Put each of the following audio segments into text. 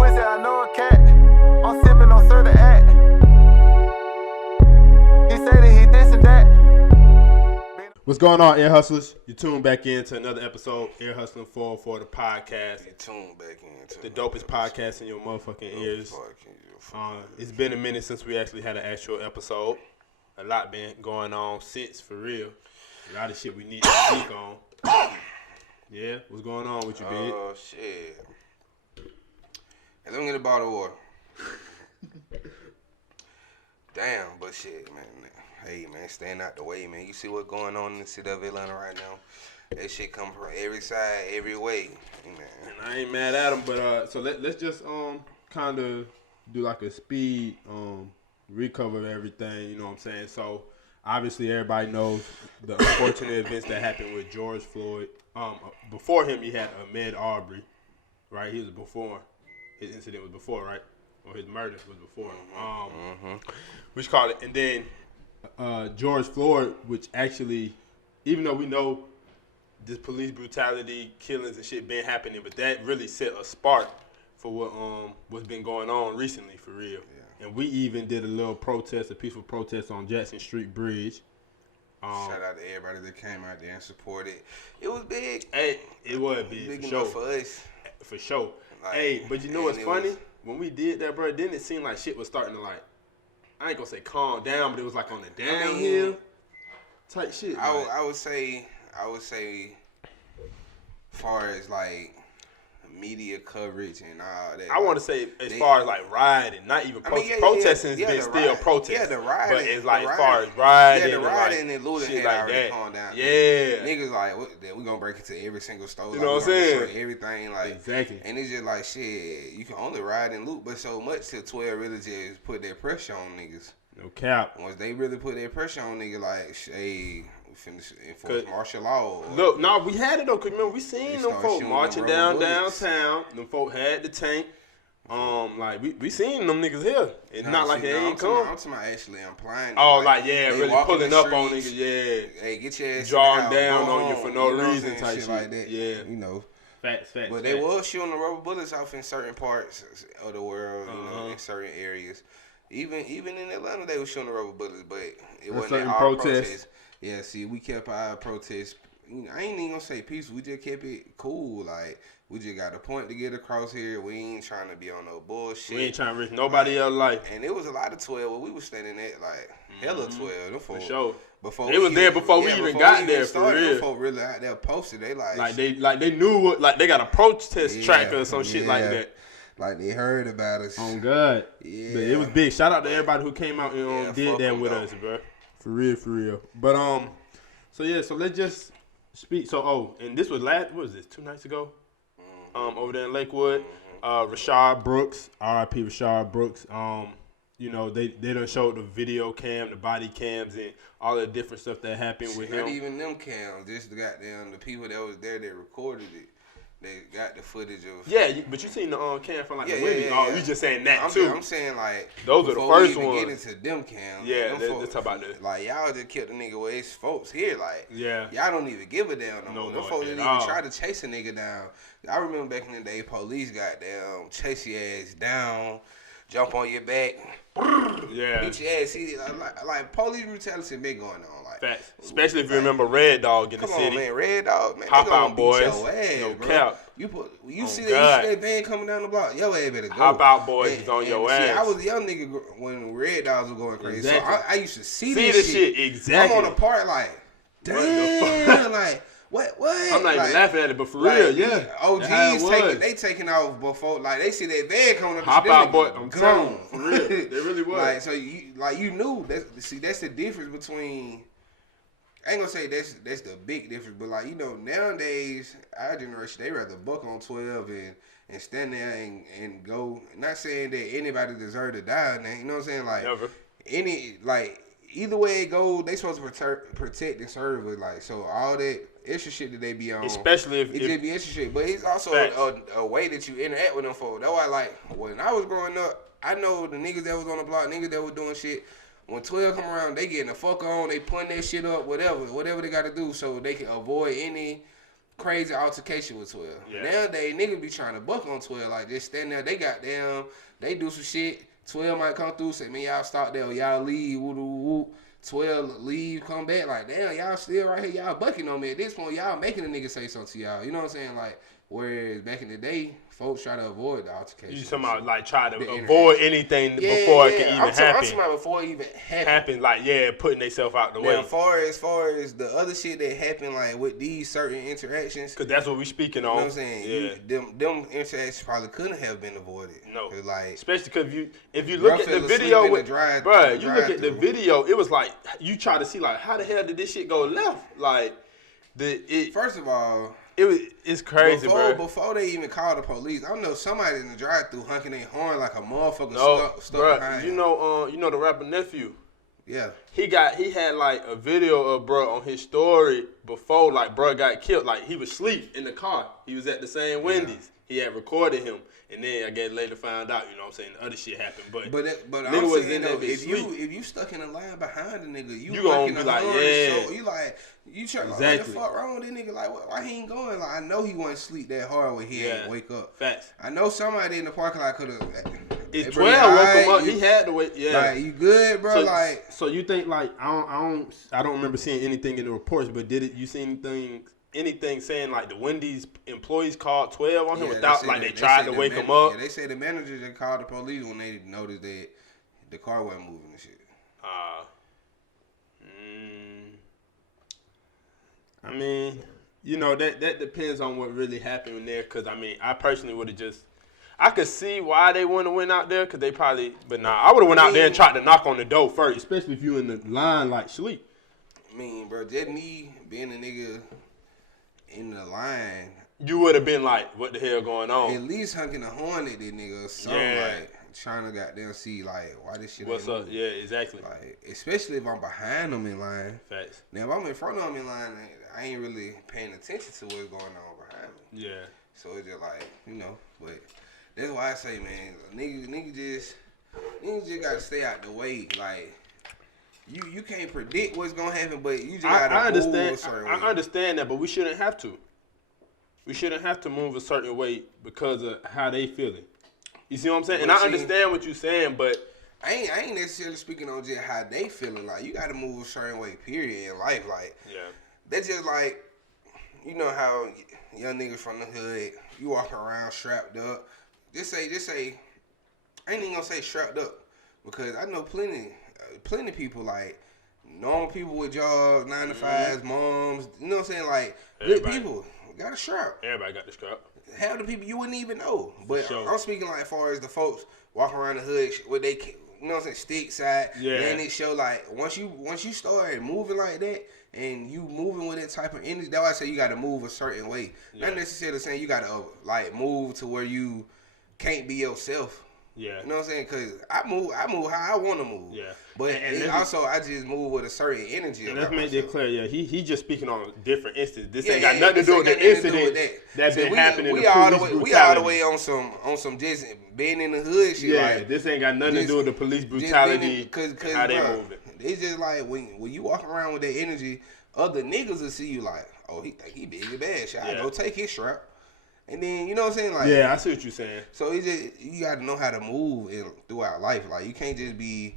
pussy, I know a cat. I'm sipping on certain act. He say that he this and that. What's going on, Air Hustlers? You tuned back in to another episode, Air Hustling 404, the podcast. You tuned back in. The dopest podcast in your motherfucking ears. It's been a minute since we actually had an actual episode. A lot been going on since, for real. A lot of shit we need to speak on. Yeah, what's going on with you, big? Oh, shit. Hey, let me get a bottle of water. Damn, but shit, man. Hey, man, staying out the way, man. You see what's going on in the city of Atlanta right now? That shit come from every side, every way, man. And I ain't mad at them, but so let's just kind of do like a speed recover of everything. You know what I'm saying? So obviously everybody knows the unfortunate events that happened with George Floyd. Before him, you had Ahmaud Arbery, right? He was before. His incident was before, right? Or his murder was before. Which call it, and then George Floyd, which actually, even though we know this police brutality, killings and shit been happening, but that really set a spark for what's been going on recently, for real. Yeah. And we even did a little protest, a peaceful protest on Jackson Street Bridge. Shout out to everybody that came out there and supported. It was big. Hey, it was big, big for enough sure. for us. For sure. Like, hey, but you know what's funny? When we did that, bro, didn't it seem like shit was starting to like, I ain't gonna say calm down, but it was like on the downhill type shit. I would say, far as like media coverage and all that. I want to say as far as like rioting, not even protesting has been still protesting. Yeah, the rioting. But it's like as far as rioting. Yeah, the rioting like, and looting shit had like already that. calmed down. Yeah. Niggas like, we gonna break into every single store. You know what I'm saying? Everything like. Exactly. And it's just like, shit, you can only riot and loot but so much till 12 really just put their pressure on niggas. No cap. Once they really put their pressure on niggas, like, hey, we finna enforce martial law. Look, we had it though, cause remember we seen them folk marching downtown. Them folk had the tank. Like we seen them niggas here. It's not like they ain't come. I'm talking about actually implying. Oh, like really pulling up on niggas. Yeah. Hey, get your ass drawing down on you for no reason type shit like that. Yeah. You know. Facts. But they was shooting the rubber bullets off in certain parts of the world, you know, in certain areas. Even in Atlanta, they was shooting the rubber bullets, but it wasn't our protests. Yeah, see, we kept our protests. I ain't even gonna say peaceful. We just kept it cool. Like, we just got a point to get across here. We ain't trying to be on no bullshit. We ain't trying to risk nobody else's life. And it was a lot of 12 where we was standing at, like, hella 12. For sure. Before it was there before we even got there, for real. Before really out there posted, they they knew what, like they got a protest tracker or some shit like that. Like they heard about us. On God. Yeah. But it was big. Shout out to everybody who came out and did that with us, bro. For real. But so let's just speak. So and this was what was this, 2 nights ago? Over there in Lakewood. Rashard Brooks, R.I.P. Rashard Brooks. You know, they done showed the video cam, the body cams, and all the different stuff that happened with him. Not even them cams, just the people that was there that recorded it. They got the footage of. Yeah, but you seen the cam from like the window. Oh, you just saying that too. I'm saying like those are the first ones. Get into them cams. Yeah, let's talk about this. Like y'all just killed the nigga with his folks here. Like y'all don't even give a damn no more. Them folks didn't even try to chase a nigga down. I remember back in the day, police got down, chase your ass down, jump on your back. Yeah. Beat your ass. See, like police brutality been going on. Like, facts. Especially if you remember Red Dog in the city. Come on, man. Red Dog, man. Hop out, boys. Your ass, no bro. cap. You see that van coming down the block, your ass better go. Hop out, boys. He's on your ass. See, I was a young nigga when Red Dogs were going crazy. Exactly. So I used to see this shit. Exactly. I'm on the part like, damn, like, what? I'm not even laughing at it, but for real, yeah. OGs taking off before, like they see that van coming up. Hop out, boy. I'm telling you, for real. They really was. Like, so you knew. That's the difference between. I ain't gonna say that's the big difference, but like, you know, nowadays our generation, they rather buck on 12 and stand there and go. Not saying that anybody deserve to die, now, you know what I'm saying? Like never. Either way it goes, they supposed to protect and serve it. Like, so all that extra shit that they be on, especially if just be extra shit. But it's also a way that you interact with them folks. That's why, like, when I was growing up, I know the niggas that was on the block, niggas that was doing shit. When 12 come around, they getting the fuck on, they putting that shit up, whatever they got to do so they can avoid any crazy altercation with 12. Yeah. Nowadays, niggas be trying to buck on 12. Like, just stand there. They do some shit. 12 might come through, say, man, y'all start there, or y'all leave, woo. 12 leave, come back. Like, damn, y'all still right here. Y'all bucking on me. At this point, y'all making a nigga say something to y'all. You know what I'm saying? Like, whereas back in the day, folks try to avoid the altercation. You talking about like try to avoid anything before it can even happen. I'm talking about before it even happened. Like putting themselves out the way. Now, as far as the other shit that happened, like with these certain interactions, because that's what we speaking on. You know what I'm saying? Yeah. Them interactions probably couldn't have been avoided. No, like especially because if you look at the video, you look at the video, it was like you try to see like how the hell did this shit go left? Like first of all. It's crazy, bro. Before they even called the police, I know somebody in the drive-thru honking their horn like a motherfucker stuck behind. You know the rapper Nephew. Yeah. He had like a video of bro on his story before like bro got killed. Like he was asleep in the car. He was at the same Wendy's. He had recorded him, and then I guess later found out. You know what I'm saying? The other shit happened, but nigga I'm was saying though, if you stuck in a line behind the nigga, you gonna be like, yeah. So you try exactly. Like, what the fuck wrong with this nigga? Like, why he ain't going? Like, I know he wasn't sleep that hard when he ain't wake up. Facts. I know somebody in the parking lot could have. It's 12 woke him up. He had to wait. Yeah. Like, you good, bro? So you think like I don't remember seeing anything in the reports, but you see anything saying like the Wendy's employees called 12 on him without like they tried to wake him up? Yeah, they say the managers that called the police when they noticed that the car wasn't moving and shit. I mean, you know, that depends on what really happened there. Because, I mean, I personally would have I could see why they wouldn't have went out there. Because they probably, but nah, I would have went out there and tried to knock on the door first. Especially if you in the line like sleep. I mean, bro, just me being a nigga in the line. You would have been like, what the hell going on? At least honking a horn at that nigga or something like. Trying to goddamn see like why this shit. What's up? Yeah, exactly. Like especially if I'm behind them in line. Facts. Now if I'm in front of them in line, I ain't really paying attention to what's going on behind me. Yeah. So it's just like but that's why I say, man, nigga just gotta stay out the way. Like you can't predict what's gonna happen, but you just gotta move a certain way. I understand that, but we shouldn't have to. We shouldn't have to move a certain way because of how they feeling. You see what I'm saying? And I understand what you're saying, but I ain't necessarily speaking on just how they feeling. Like you gotta move a certain way, period, in life. Like that's just like you know how young niggas from the hood, you walking around strapped up. Just say I ain't even gonna say strapped up because I know plenty people like normal people with jobs, 9 to 5s, moms. You know what I'm saying? Like good people got a strap. Everybody got the strap. Half the people you wouldn't even know. But I'm speaking like as far as the folks walking around the hood where they, you know what I'm saying, stick side. Yeah. Then it show like once you start moving like that and you moving with that type of energy, that's why I say you got to move a certain way. Yeah. Not necessarily saying you got to like move to where you can't be yourself. Yeah. You know what I'm saying? Because I move how I want to move. Yeah. But I just move with a certain energy. And let's make that clear. Yeah, he just speaking on a different instance. This ain't got nothing to do with the incident that's been happening. We all the way on some just being in the hood shit. Yeah, like, this ain't got nothing to do with the police brutality. Cause how they moving. It's just like when you walk around with that energy, other niggas will see you like, oh, he think he big and bad. Shit, I go take his strap. And then, you know what I'm saying? Like, yeah, I see what you're saying. So it's just, you got to know how to move throughout life. Like, you can't just be,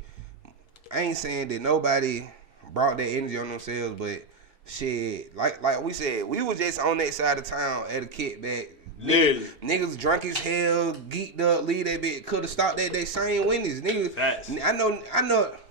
I ain't saying that nobody brought that energy on themselves, but shit, like we said, we was just on that side of town at a kickback. Literally. Niggas drunk as hell, geeked up, leave that bitch, could have stopped that they same Wendy's. Niggas, facts. I know,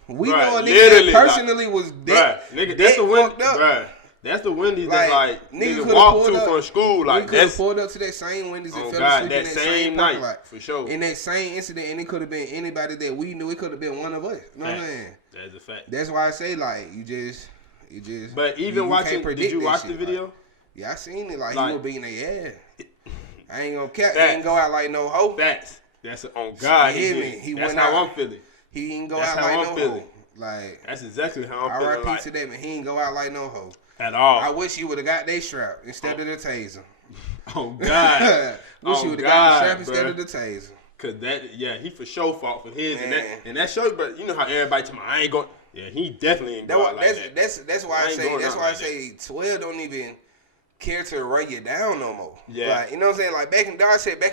we know a nigga that personally was dead. Nigga, that's the Wendy's, bruh. That's the Wendy's that niggas walk to from school. Like could have pulled up to that same Wendy's and fell asleep in that same night, like, for sure. In that same incident, and it could have been anybody that we knew. It could have been one of us. You know what I'm saying? That's a fact. That's why I say like you just. But even watching, did you watch the video? Like, yeah, I seen it. Like he was being their ass. I ain't gonna cap. He ain't go out like no hoe. Facts. That's on God. That's how I'm feeling. He ain't go out like no hoe. Like that's exactly how I'm feeling. R.I.P. to that man. He ain't go out like no hoe. At all. I wish you would have got their strap instead of the taser. Oh God. Wish you would have got the strap instead of the taser. Cause he for sure fought for his and that shows. But you know how everybody tell me I ain't going. Yeah, he definitely ain't going like that. That's why I say 12 don't even care to run you down no more. Yeah. Like, you know what I'm saying? Like back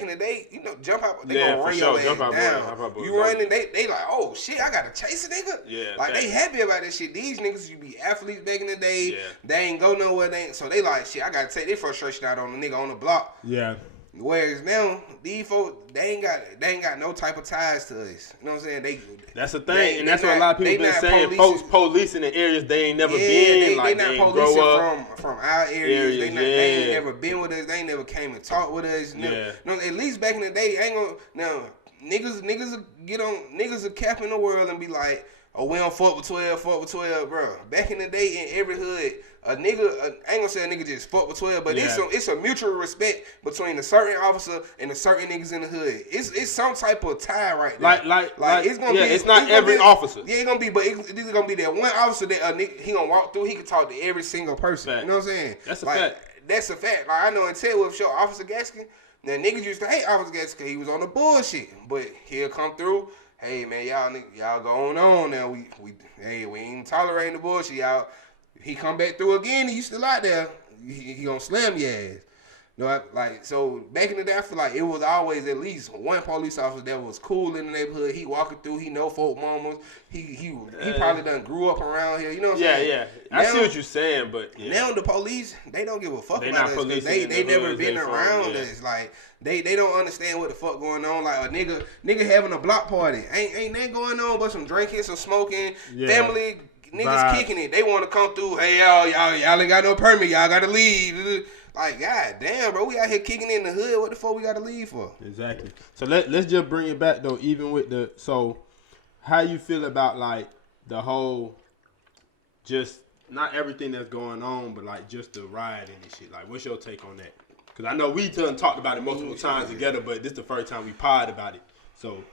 in the day, you know, jump out, they gonna run your ass down. You running, they like, oh shit, I gotta chase a nigga. Yeah. Like they happy about that shit. These niggas, you be athletes back in the day. Yeah. They ain't go nowhere. So they like, shit, I gotta take their frustration out on the nigga on the block. Yeah. Whereas now, these folks, they ain't got no type of ties to us. You know what I'm saying? That's the thing, and that's what a lot of people been saying. Folks policing in areas they ain't never been. They not policing from our areas. They ain't never been with us. They ain't never came and talked with us. Yeah. No, at least back in the day, ain't gonna now niggas will cap in the world and be like, oh, we don't fuck with 12, bro. Back in the day, in every hood, I ain't gonna say a nigga just fuck with 12, but it's a mutual respect between a certain officer and a certain niggas in the hood. It's some type of tie right there. Like it's gonna be. It's not every officer. Yeah, it's gonna be, but it's gonna be that one officer that a nigga, he gonna walk through. He can talk to every single person. Fact. You know what I'm saying? That's a fact. That's a fact. Like I know in Tedworth show, Officer Gaskin. Now niggas used to hate Officer Gaskin because he was on the bullshit, but he'll come through. Hey man, y'all going on now. We ain't tolerating the bullshit, y'all. He come back through again, he still out there. He gonna slam your ass. You know, like so back in the day, I feel like it was always at least one police officer that was cool in the neighborhood. He walking through, he know folk mamas. He probably done grew up around here. You know what I'm saying? Yeah. I see what you're saying, but now the police, they don't give a fuck about us. They never been around us. Like they don't understand what the fuck going on. Like a nigga having a block party. Ain't that going on but some drinking, some smoking, family niggas kicking it. They want to come through. Hey y'all ain't got no permit. Y'all gotta leave. Like, god damn, bro, we out here kicking in the hood. What the fuck we gotta leave for? Exactly. So let's just bring it back though. Even with how you feel about like the whole, just not everything that's going on, but like just the rioting and shit. Like, what's your take on that? Because I know we talked about it multiple times together, but this is the first time we pod about it. So,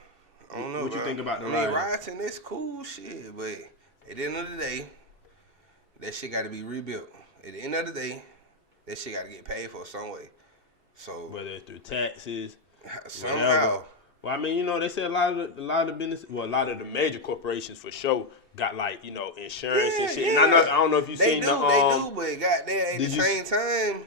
I don't know, what you think about the rioting? It's cool shit, but at the end of the day, that shit got to be rebuilt. At the end of the day, that shit got to get paid for some way. So whether it's through taxes, somehow. Whatever. Well, I mean, you know, they say a lot of business. Well, a lot of the major corporations for sure got like, you know, insurance and shit. Yeah. And I don't know if you seen they do, but goddamn, at the same time,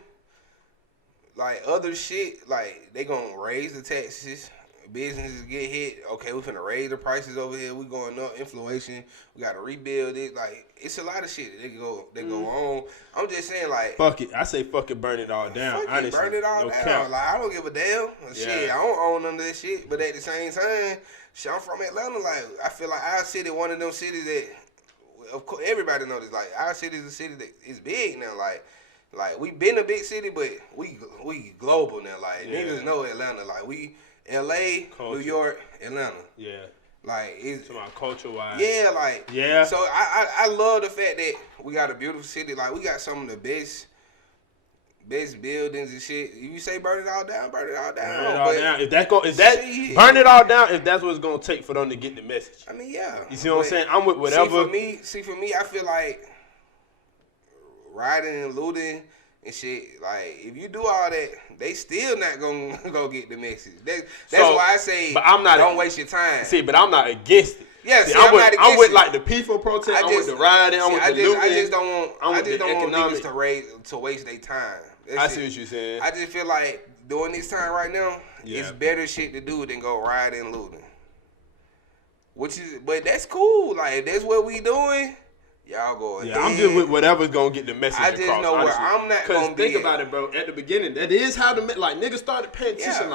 like other shit, like they gonna raise the taxes. Businesses get hit. Okay, we finna raise the prices over here. We going up. Inflation. We gotta rebuild it. Like it's a lot of shit that go on. I'm just saying, like fuck it. I say fuck it. Burn it all down. Honestly, burn it all down. Count. Like I don't give a damn. Shit, I don't own none of that shit. But at the same time, shit, I'm from Atlanta. Like I feel like our city, one of them cities that, of course, everybody knows this. Like our city is a city that is big now. Like we been a big city, but we global now. Like niggas know Atlanta. Like we. LA, culture. New York, Atlanta. Yeah. Like it's about culture wise. Yeah, like yeah. So I love the fact that we got a beautiful city. Like we got some of the best buildings and shit. If you say burn it all down, burn it all down. Burn it all down. Burn it all down if that's what it's gonna take for them to get the message. I mean, yeah. You see what I'm saying? I'm with whatever. See for me, I feel like rioting and looting and shit, like if you do all that, they still not gonna go get the message. That's why I say, but I'm not. Don't waste your time. See, but I'm not against it. Yeah, I'm not against it. I'm with like the peaceful protest. I'm with the rioting. I'm with the looting. I just don't want niggas to waste their time. I see what you're saying. I just feel like during this time right now, it's better shit to do than go rioting and looting. But that's cool. Like that's what we doing. Y'all go. Yeah, I'm just with whatever's gonna get the message across. I just know where I'm not gonna be. Think about it, bro. At the beginning, that is how niggas started paying attention.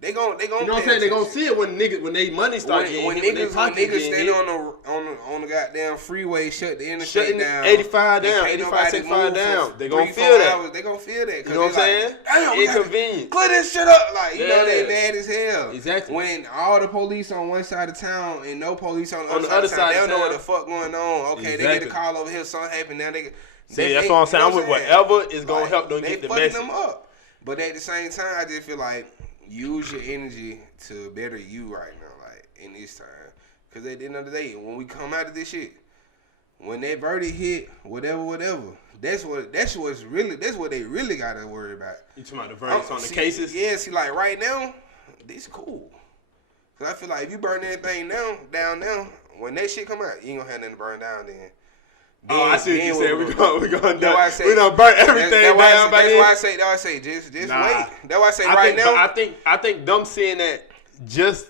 They gonna. You know what I'm saying? They gonna see it when they money start getting when niggas stand on the goddamn freeway, shut the interstate down, 85 down, 85, 65 down. They gonna feel that. They gonna feel that. You know what I'm saying? Inconvenient. Clear this shit up, like you know they mad as hell. Exactly. When all the police on one side of town and no police on the other side of town, they don't know what the fuck going on. Okay, they get a call over here, something happened. Now that's what I'm saying. I'm with whatever is gonna help them get the message. They fucking them up, but at the same time, I just feel like use your energy to better you right now, like in this time. Cause at the end of the day, when we come out of this shit, when that verdict hit, whatever, that's what they really gotta worry about. You talking about the verdicts on the cases? Yeah, see, like right now, this cool. Cause I feel like if you burn anything down now, when that shit come out, you ain't gonna have nothing to burn down then. I see what you said. We going done. We done burnt everything down. That's why I say just wait. That's why I say now. I think them seeing that just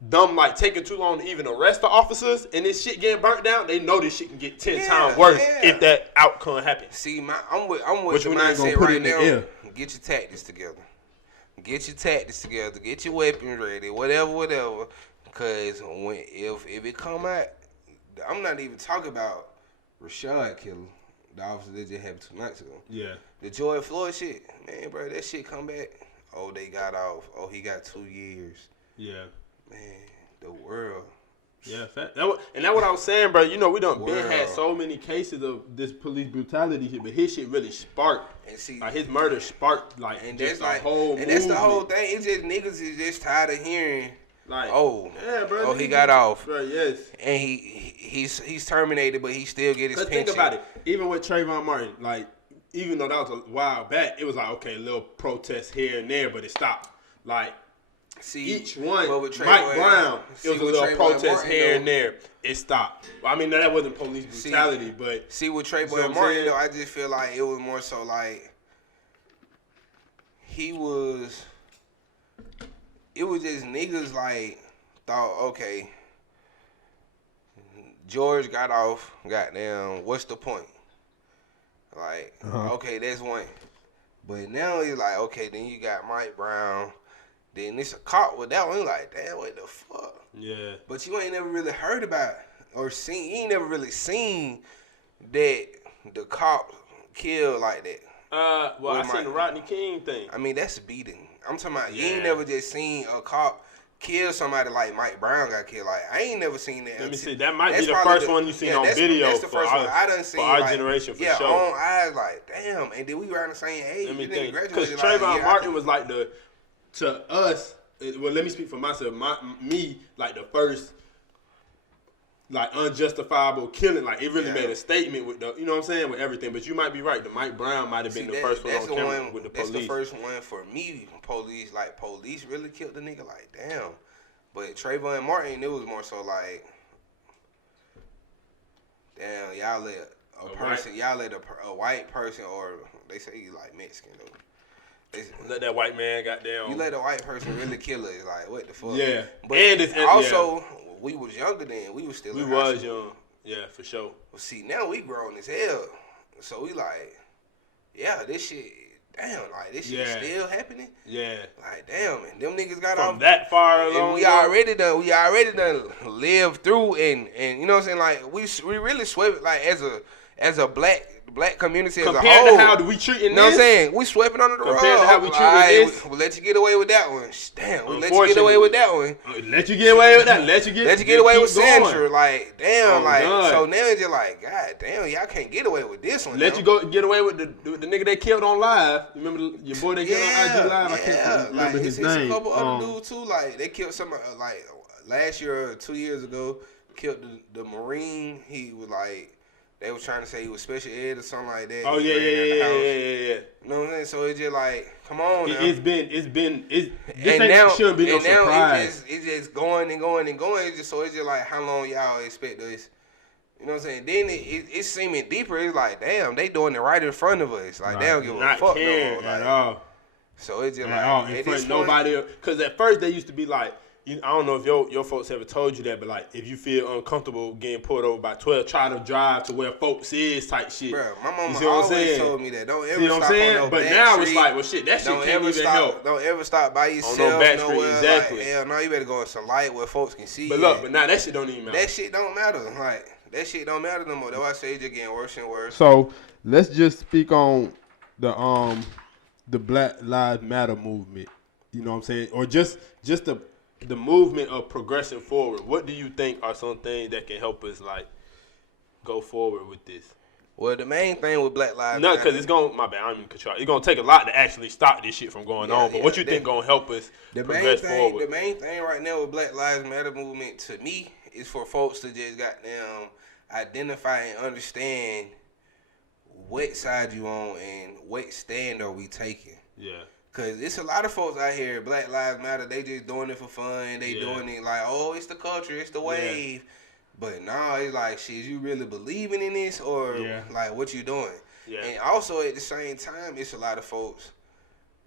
them like taking too long to even arrest the officers and this shit getting burnt down, they know this shit can get 10 times worse if that outcome happens. See, I'm with the mindset right now. Get your tactics together. Get your tactics together. Get your weapons ready. Whatever. Because if it come out, I'm not even talking about Rashad killing the officer that just happened 2 nights ago. Yeah. The George Floyd shit, man, bro, that shit come back. Oh, they got off. Oh, he got 2 years. Yeah. Man, the world. Yeah, and that's what I was saying, bro. You know, we done been had so many cases of this police brutality shit, but his shit really sparked. And see, like his murder sparked like and just that's the whole movement. And that's the whole thing. It's just niggas is just tired of hearing. Like, bro, he got off. Bro, yes. And he's terminated, but he still get his pension. Think about it. Even with Trayvon Martin, like, even though that was a while back, it was like, okay, a little protest here and there, but it stopped. Like, each one, Mike Brown, it was a little protest here and there. It stopped. I mean, that wasn't police brutality, but... See, with Trayvon Martin, though, I just feel like it was more so like, it was just niggas like thought, okay, George got off, goddamn, what's the point? Like, okay, that's one. But now it's like, okay, then you got Mike Brown, then it's a cop with that one. Like, damn, what the fuck? Yeah. But you ain't never really heard about or seen, you ain't never really seen that the cop killed like that. Well, I seen the Rodney King thing. I mean, that's beating. I'm talking about, you ain't never just seen a cop kill somebody like Mike Brown got killed. Like, I ain't never seen that. Let me see. That might be the first one you seen on video. That's the first one I done seen. For our generation, for sure. Yeah, on eyes, like, damn. And then we around the same age. Let me think. Because Trayvon Martin was like to us, well, let me speak for myself. Me, like the first, like unjustifiable killing. Like it really made a statement with the, you know what I'm saying, with everything. But you might be right. The Mike Brown might have been the first one on camera with the police. That's the first one for me. Police really killed the nigga. Like damn. But Trayvon Martin, it was more so like, damn, y'all let a white person, or they say he's like Mexican though. Let that white man goddamn. You let a white person really kill her. It's like, what the fuck? Yeah. But and we was younger then. We was still. We was young. Yeah, for sure. Well, see, now we grown as hell. So we like, yeah, this shit. Damn, like this shit still happening. Yeah. Like damn, and them niggas got from off that far along. We already done lived through and you know what I'm saying. Like we really swept like as a black community as a whole. Compared to how do we treating this? You know what I'm saying? We sweeping under the rug. Compared to how we treating this. We'll let you get away with that one. Damn, we'll let you get away with that one. Let you get away with that. Let you get away with Sandra. Like, damn, so now it's just like, god damn, y'all can't get away with this one. Let you get away with the nigga they killed on live. Remember your boy they killed on IG Live? I can't remember his name. A couple other dudes too. Like they killed somebody like last year or 2 years ago. Killed the Marine. He was like. They was trying to say he was special ed or something like that. Oh, yeah. You know what I'm saying? So it's just like, come on now. This shouldn't be no surprise. It's just going and going and going. It's just like, how long y'all expect this? You know what I'm saying? Then it's seeming deeper. It's like, damn, they doing it right in front of us. Like, they don't give a fuck no more. Like, at all. So it's just like, in front of nobody. Because at first they used to be like, I don't know if your folks ever told you that, but like if you feel uncomfortable getting pulled over by 12, try to drive to where folks is type shit. Bro, my mama always told me that. Don't ever stop on no But now it's like, well, shit, that shit can't even help. Don't ever stop by yourself. On no back street, exactly. Like, hell no, you better go in some light where folks can see. But look, but now that shit don't even matter. That shit don't matter. Like that shit don't matter no more. That's why I say it's just getting worse and worse. So let's just speak on the Black Lives Matter movement. You know what I'm saying, or just the movement of progressing forward. What do you think are some things that can help us like go forward with this? Well, the main thing with Black Lives Matter, because it's going. My bad, I'm in control. It's gonna take a lot to actually stop this shit from going on. But what you think gonna help us progress forward? The main thing right now with Black Lives Matter movement to me is for folks to just goddamn identify and understand what side you on and what stand are we taking. Yeah. Cause it's a lot of folks out here, Black Lives Matter, they just doing it for fun. They doing it like, oh, it's the culture, it's the wave. But now it's like, shit, you really believing in this or like what you doing? Yeah. And also at the same time, it's a lot of folks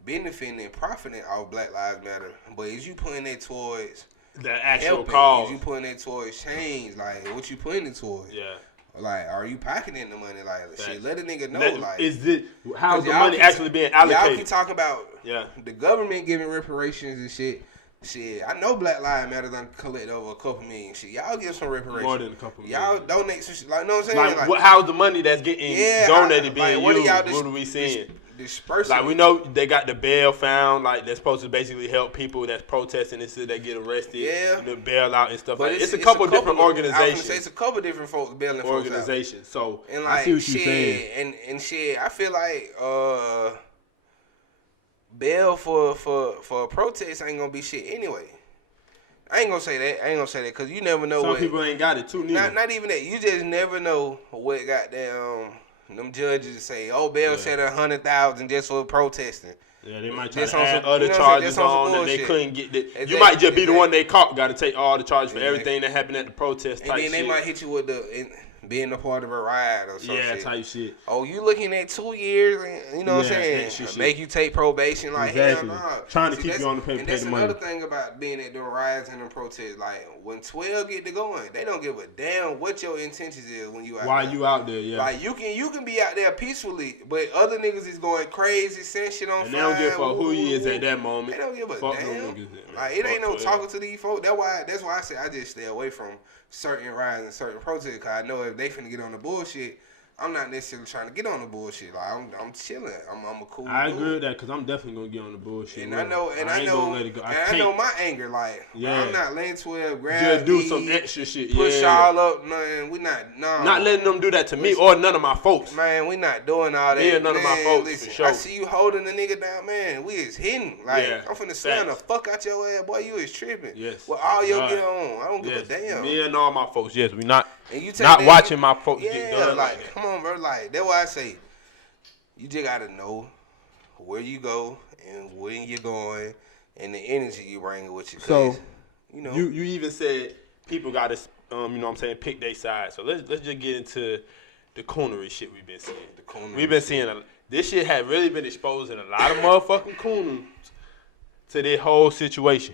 benefiting and profiting off Black Lives Matter. But is you putting that towards the actual cause? Is you putting that towards change? Like what you putting it towards? Yeah. Like, are you pocketing the money? Like, shit, let a nigga know. Like, how's the money actually being allocated? Y'all keep talking about the government giving reparations and shit. Shit, I know Black Lives Matter done collect over a couple million. Shit, y'all give some reparations. More than a couple million. Y'all donate some shit. Like, know what I'm saying? Like how's the money that's getting donated being used? What are we seeing? Dispersing. Like, we know they got the bail found. Like, they're supposed to basically help people that's protesting and shit that get arrested. Yeah. The bail out and stuff. But like, it's a couple different organizations. I was gonna say it's a couple different folks bailing folks out. So, and like, I see what you're saying. And shit, I feel like bail for a protest ain't gonna be shit anyway. I ain't gonna say that because you never know. Some people ain't got it too. Not even that. You just never know what goddamn them judges say. Oh, bail said 100,000 just for protesting. Yeah, they might try to add other charges on that they couldn't get. You might just be the one they caught. Got to take all the charges for everything that happened at the protest. And then they might hit you with being a part of a riot or something. Yeah, type shit. Oh, you looking at 2 years, and you know what I'm saying? Make you take probation, like exactly. Hell nah. Trying to keep you on the paper. And that's another thing about being at the riots and the protests. Like when 12 get to going, they don't give a damn what your intentions is when you out. Why you out there? Yeah. Like you can be out there peacefully, but other niggas is going crazy, setting shit on fire. And they don't give a fuck who he is at that moment. They don't give a damn. Like it ain't no talking to these folks. That's why I say I just stay away from certain riots and certain protests, because I know if they finna get on the bullshit, I'm not necessarily trying to get on the bullshit. Like I'm chilling. I'm a cool dude. I agree with that because I'm definitely gonna get on the bullshit. And I know my anger. Like I'm not letting 12 grab just do some extra shit. Push y'all up. Man, we not letting them do that to me or none of my folks. Man, we not doing all that. Yeah, none of my folks. Listen, for sure. I see you holding the nigga down, man. We is hitting. Like I'm finna slam the fuck out your ass, boy. You is tripping. Yes. With all your gear on, I don't give a damn. Me and all my folks. Yes, we not. And you not watching my folks get done. Like, come on, bro. Like, that's why I say, you just gotta know where you go and when you're going and the energy you bring with you. So, you know, you even said people gotta, you know what I'm saying, pick their side. So let's just get into the coonery shit we've been seeing. We've been seeing this shit had really been exposing a lot of motherfucking cooners to this whole situation.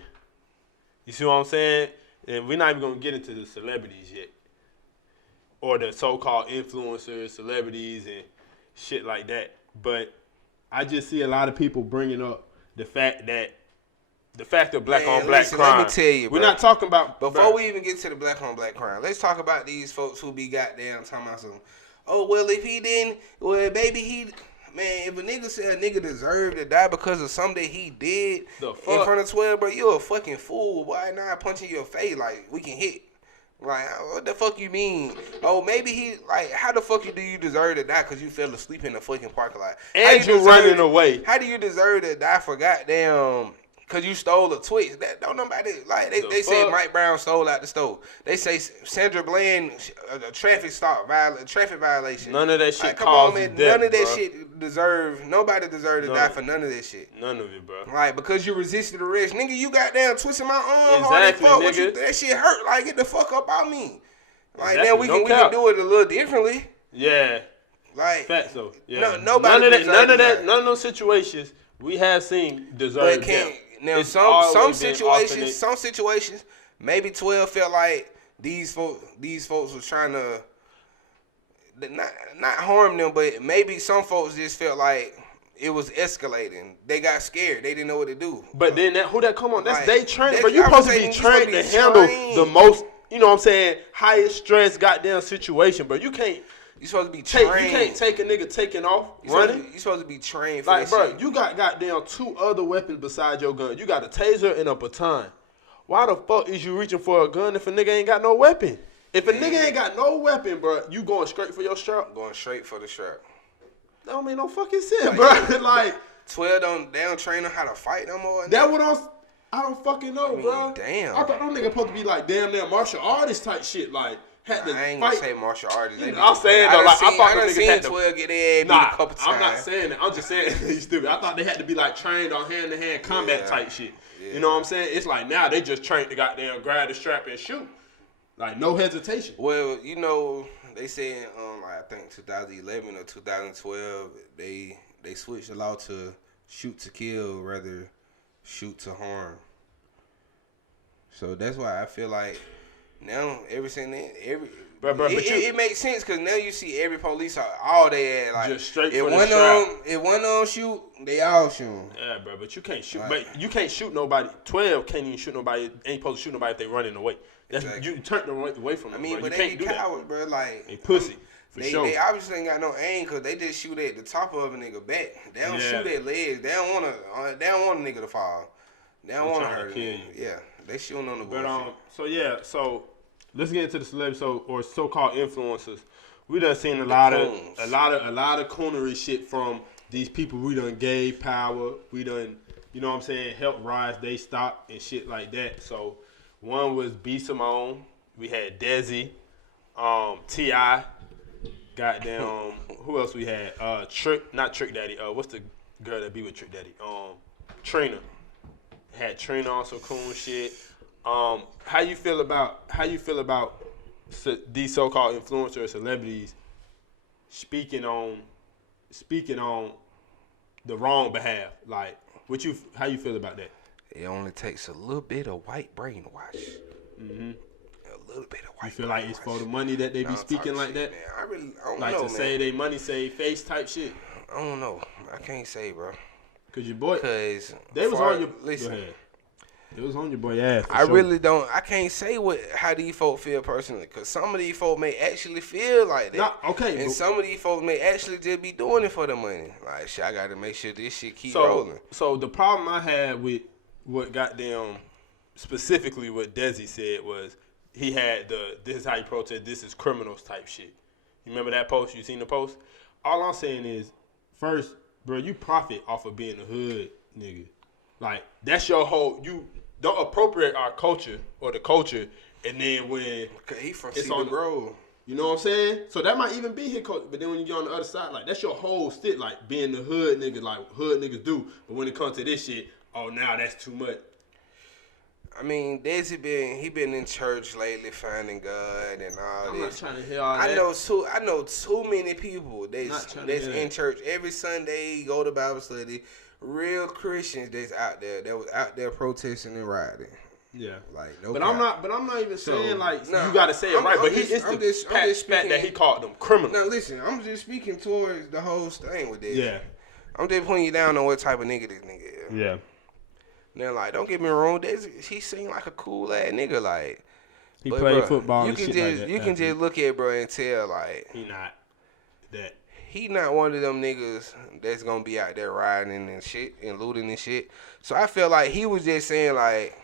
You see what I'm saying? And we're not even gonna get into the celebrities yet. Or the so-called influencers, celebrities, and shit like that. But I just see a lot of people bringing up the fact of black-on-black crime. Let me tell you, we're not talking about... Before we even get to the black-on-black crime, let's talk about these folks who be goddamn talking about some, oh, well, if he didn't, well, baby, he... Man, if a nigga said a nigga deserved to die because of something that he did in front of 12, bro, you a fucking fool. Why not punching your face like we can hit? Like, what the fuck you mean? Oh, maybe he, like, how the fuck do you deserve to die because you fell asleep in the fucking parking lot? And you running away. How do you deserve to die for goddamn, because you stole a Twix? That don't nobody, like, they said Mike Brown stole out the store. They say Sandra Bland, a traffic violation. None of that shit like, come on, man. None of that shit nobody deserved to die for none of that shit. None of it, bro. Like, because you resisted arrest. Nigga, you got down twisting my arm. Exactly, hard nigga. that shit hurt. Like, get the fuck up out me. Like, exactly. now we can do it a little differently. Yeah. Like, facts though. Yeah. None of those situations we have seen deserve death. Now, some situations, maybe 12 felt like these folks was trying to not harm them, but maybe some folks just felt like it was escalating. They got scared. They didn't know what to do. But then who that come on? That's like, they training. But you supposed to be trained to handle the most, you know what I'm saying, highest stress goddamn situation. But you can't. You supposed to be trained. You can't take a nigga taking off running. You supposed to be trained for like, that bro, shit. You got goddamn 2 other weapons besides your gun. You got a taser and a baton. Why the fuck is you reaching for a gun if a nigga ain't got no weapon? If a nigga ain't got no weapon, bro, you going straight for your strap? Going straight for the strap. That don't make no fucking sense, bro. Like 12 they don't train them how to fight no more. That what I don't fucking know, bro. Damn. I thought them niggas supposed to be like damn near martial artist type shit, like. I ain't gonna say martial artists. I'm saying though, like I thought the niggas had to 12 get their ass beat a couple times. I'm not saying that. I'm just saying you stupid. I thought they had to be like trained on hand-to-hand combat type shit. Yeah. You know what I'm saying? It's like now they just trained to goddamn grab the strap and shoot. Like, no hesitation. Well, they said I think 2011 or 2012 they switched the law to shoot to kill rather shoot to harm. So that's why I feel like now it makes sense because now you see every police all they at like just straight if for the one strap. if one on shoot, they all shoot. Yeah, bro, but you can't shoot. Right. But you can't shoot nobody. 12 can't even shoot nobody. Ain't supposed to shoot nobody if they running away. That's Exactly. You turn them away from them. I mean, bro. but You they can't do cowards, that. bro. Like They pussy. For they, sure. they obviously ain't got no aim because they just shoot at the top of a nigga back. They don't shoot at legs. They don't want a nigga to fall. They don't want to hurt him. Yeah, they shooting on the bullshit. So let's get into the celebrities or so-called influencers. We done seen a lot of coonery shit from these people. We done gave power. We done, you know what I'm saying, help rise they stock and shit like that. So one was B Simone. We had Desi, T.I. Goddamn, who else we had? Not Trick Daddy. What's the girl that be with Trick Daddy? Trina. Had Trina on some cool shit. How you feel about these so-called influencers, celebrities speaking on the wrong behalf? Like, how you feel about that? It only takes a little bit of white brainwash. Mm-hmm. A little bit of white. You feel like it's for the money that they be speaking like that? Man. I don't like know, to say they money save face type shit. I don't know. I can't say, bro. Cause your boy, Cause they was on your. Listen, go ahead. It was on your boy ass. I really don't. I can't say how these folk feel personally, cause some of these folk may actually feel like that. Okay, and some of these folks may actually just be doing it for the money. Like, shit, I got to make sure this shit keep rolling. So the problem I had with what goddamn specifically what Desi said was he had this is how you protest, this is criminals type shit. You remember that post? You seen the post? All I'm saying is, first, bro, you profit off of being a hood nigga. Like, that's your whole, you don't appropriate our culture or the culture, and then when he from it's Cedar on Grove. You know what I'm saying? So that might even be his culture, but then when you get on the other side, like, that's your whole shit, like, being the hood nigga, like, hood niggas do. But when it comes to this shit, oh, now that's too much. I mean, Desi been in church lately, finding God and all I'm this. not trying to hear all that. I know too many people that's in church every Sunday, go to Bible study. Real Christians that's out there that was out there protesting and rioting. Yeah, like no. But cap. I'm not even saying like you gotta say it right. But I'm just speaking that he called them criminals. Now listen, I'm just speaking towards the whole thing with this. Yeah, I'm just putting you down on what type of nigga this nigga is. Yeah. Now, like, don't get me wrong, he seemed like a cool ass nigga. Like, he played football. You and can shit just like that, you can just look at bro and tell like he not that. He not one of them niggas that's gonna be out there riding and shit and looting and shit. So I feel like he was just saying like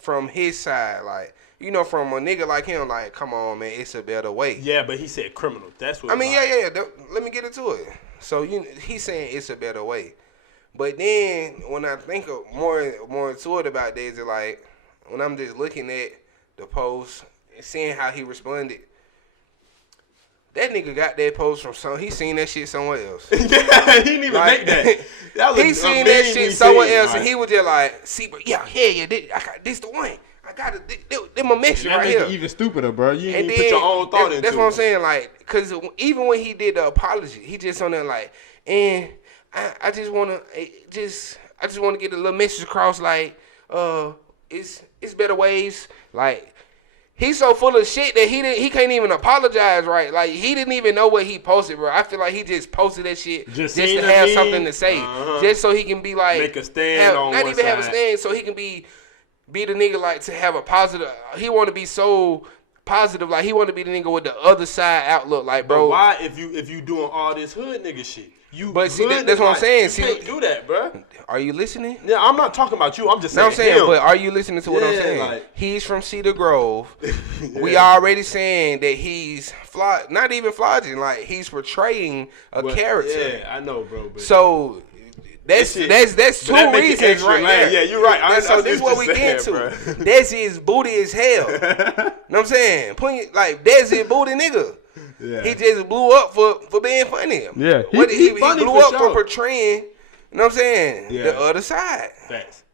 from his side, like, you know, from a nigga like him, like, come on, man, it's a better way. Yeah, but he said criminal. That's what I mean. Yeah. Let me get into it. So he's saying it's a better way. But then when I think of more into it about this, it's like when I'm just looking at the post and seeing how he responded. That nigga got that post from he seen that shit somewhere else. Yeah, he didn't even make that. He seen that shit somewhere else, and he was just like, "See, bro, yeah, I got this the one. I got it. This my message right here." Even stupider, bro. You ain't even put your own thought into it. That's what I'm saying, like, cause even when he did the apology, he just on there like, and I just wanna get a little message across, like, it's better ways, like. He's so full of shit that he can't even apologize, right? Like, he didn't even know what he posted, bro. I feel like he just posted that shit just to have something to say. Just so he can be like, make a stand on not one even side. have a stand, so he can be the nigga, like, to have a positive. He want to be so positive, like, he want to be the nigga with the other side outlook, like, bro. But why if you doing all this hood nigga shit? But see, that's what I'm saying. You can't do that, bro. Are you listening? Yeah, I'm not talking about you. I'm just saying. No, I'm saying, but are you listening to what I'm saying? Like, he's from Cedar Grove. We already saying that he's not even flogging. Like, he's portraying a character. Yeah, I know, bro. But so that's two reasons right there. Yeah, you're right. So this is what we get to. Desi is booty as hell. Know what I'm saying? Desi booty nigga. Yeah. He just blew up for being funny. Yeah, he blew up for portraying, you know what I'm saying, the other side. Facts.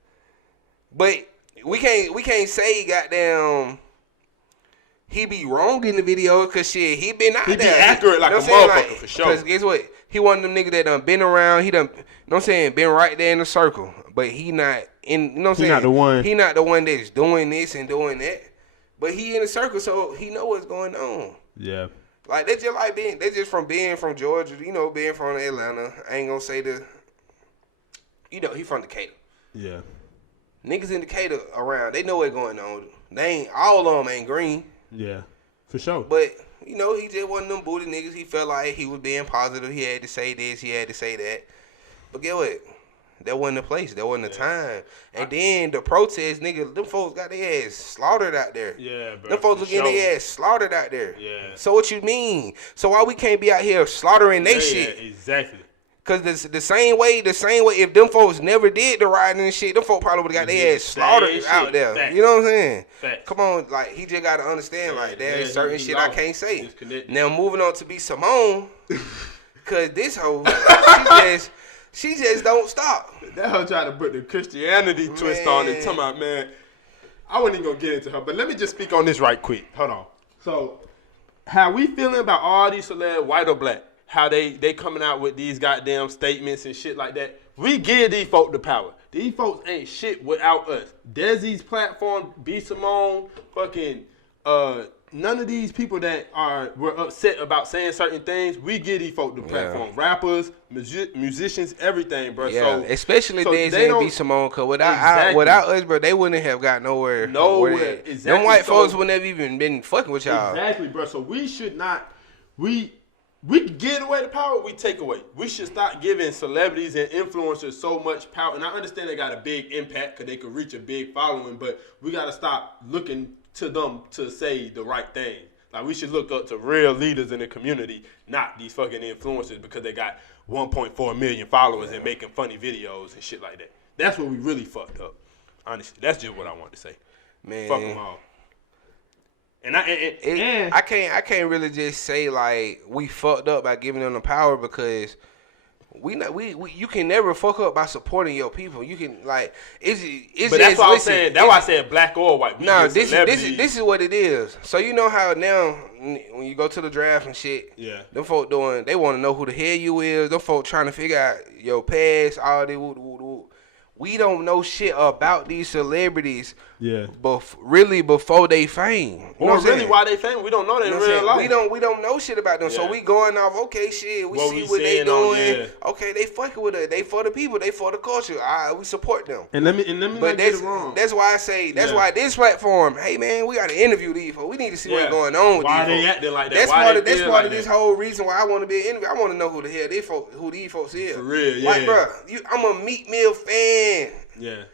But we can't say goddamn he be wrong in the video because shit, he been out there. He be accurate like a motherfucker for sure. Because guess what? He one of them niggas that done been around. He done, you know what I'm saying, been right there in the circle. But he not in, you know what I'm saying? He not the one. He not the one that's doing this and doing that. But he in the circle, so he know what's going on. Yeah. Like, they just from being from Georgia, you know, being from Atlanta. I ain't gonna say you know, he from Decatur. Yeah. Niggas in Decatur around, they know what's going on. They ain't, all of them ain't green. Yeah. For sure. But, you know, he just one of them booty niggas. He felt like he was being positive. He had to say this, he had to say that. But get what? That wasn't the place. That wasn't the time. And then the protest, nigga, them folks got their ass slaughtered out there. Yeah, bro. Them folks was getting their ass slaughtered out there. Yeah. So what you mean? So why we can't be out here slaughtering they shit? Exactly. Cause the same way, if them folks never did the rioting and shit, them folks probably would have got their ass slaughtered out there. Facts. You know what I'm saying? Facts. Come on, like, he just gotta understand, like, there's certain shit I can't say. Disconnected. Now moving on to be Simone, cause this hoe, she just don't stop. That hoe tried to put the Christianity twist on it. Talking about, man, I wasn't even gonna get into her, but let me just speak on this right quick. Hold on. So, how we feeling about all these celebs, white or black? How they coming out with these goddamn statements and shit like that. We give these folk the power. These folks ain't shit without us. Desi's platform, B. Simone, fucking, none of these people that were upset about saying certain things, we give these folk the platform. Rappers, musicians, everything, bro. Yeah, so, especially Desi and B. Simone, cause without us, bro, they wouldn't have got nowhere. Nowhere. Exactly. Them white folks wouldn't have even been fucking with y'all. Exactly, bro. So we should not, we give away the power, we take away. We should stop giving celebrities and influencers so much power. And I understand they got a big impact because they could reach a big following, but we got to stop looking to them to say the right thing. Like, we should look up to real leaders in the community, not these fucking influencers because they got 1.4 million followers and making funny videos and shit like that. That's what we really fucked up. Honestly, that's just what I want to say. Man. Fuck them all. And I can't really just say like we fucked up by giving them the power because you can never fuck up by supporting your people. You can like it's but that's why I'm saying. That's why I said black or white. No, this is what it is. So you know how now when you go to the draft and shit, yeah, them folk they want to know who the hell you is. Them folk trying to figure out your past, all the woo. We don't know shit about these celebrities. Yeah. Really before they fame. Or really why they fame. We don't know that in real life. We don't know shit about them. Yeah. So we going off, okay, shit, we see what they doing. Okay, they fucking with us. They for the people, they for the culture. We support them. And let me not get it wrong. That's why I say why this platform, hey man, we gotta interview these folks. We need to see what's going on with why these they folks. acting like that. That's part of this whole reason why I want to be an interview. I want to know who the hell these folks is. For real, yeah. Like, bro, I'm a Meek Mill fan. Yeah.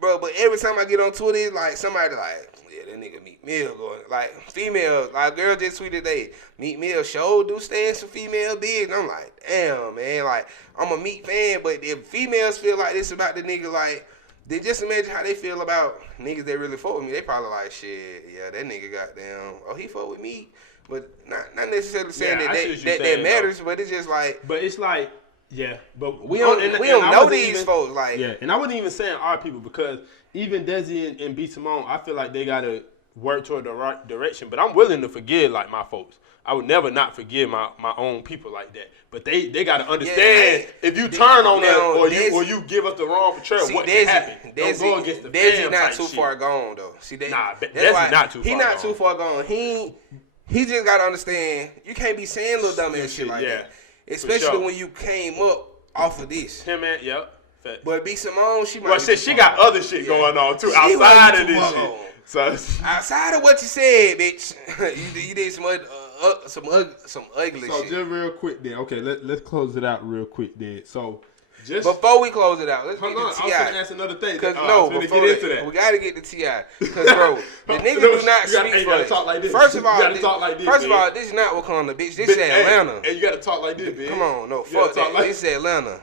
Bro, but every time I get on Twitter, it's like somebody like, yeah, that nigga Meek Mill going. Like, female, like, girl just tweeted today, Meek Mill show do stands for female big. And I'm like, damn, man. Like, I'm a Meek fan, but if females feel like this about the nigga, like, then just imagine how they feel about niggas that really fuck with me. They probably like, shit, yeah, that nigga goddamn, he fuck with me. But not necessarily saying that matters, but it's just like. But it's like. Yeah, but we don't know these folks. Like, yeah, and I wasn't even saying our people because even Desi and B. Simone, I feel like they gotta work toward the right direction. But I'm willing to forgive like my folks. I would never not forgive my own people like that. But they gotta understand if you turn on them or you give us the wrong portrayal, what can happen? Don't go against the fam not too shit. Far gone though. See, Desi not too far. He not too far gone. He just gotta understand you can't be saying little dumb ass shit like that. Especially when you came up off of this. Him and But B. Simone, she might. Well, she got other shit going on too outside of this shit. So outside of what you said, bitch, you did some ugly shit. So just real quick then. Okay, let's close it out real quick then. So just before we close it out, let's get to T.I. I was going to ask another thing. Before get into that, we got to get to T.I. Because, bro, the nigga do not speak for us. First of all, this is not Wakanda, bitch. This is Atlanta. And you got to talk like this, bitch. Come on, no, fuck that. This is Atlanta.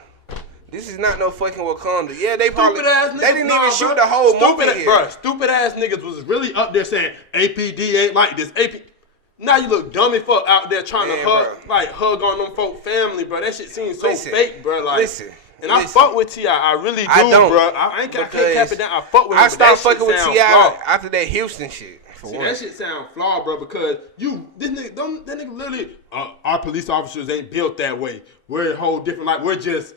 This is not no fucking Wakanda. Yeah, they probably they didn't even shoot the whole movie here. Bro, stupid ass niggas was really up there saying APD ain't like this. Now you look dumb as fuck out there trying to hug on them folk family, bro. That shit seems so fake, bro. Like, listen. And I fuck with T.I. I really do, bro. I can't cap it down. I fuck with him. I stopped fucking with T.I. after that Houston shit. See, that shit sound flawed, bro, because that nigga literally, our police officers ain't built that way. We're a whole different, like, we're just,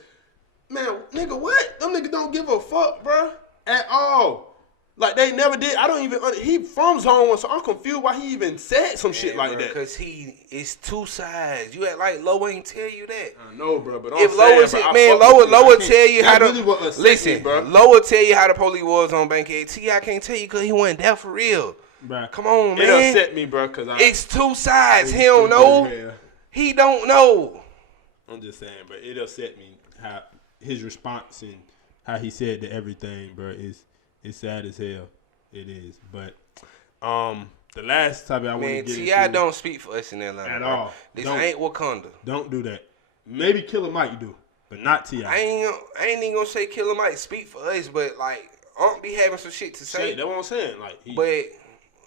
man, nigga, what? Them niggas don't give a fuck, bro, at all. Like, they never did. I don't even, he from Zone 1, so I'm confused why he even said some shit like that. Because it's two sides. You act like Low ain't tell you that. I know, bro, but if Low tell you how to, listen, Low will tell you how the police was on Bankhead. T.I. can't tell you because he wasn't there for real. Bruh. Come on, man. It upset me, bro, because it's two sides. He don't know. He don't know. I'm just saying, but it upset me how his response and how he said to everything, bro. It's sad as hell. It is, but the last topic I want to get into. T.I. don't speak for us in Atlanta at all. This ain't Wakanda. Don't do that. Maybe Killer Mike do, but not T.I. I ain't even gonna say Killer Mike speak for us, but like, be having some shit to say. That's what I'm saying. Like, but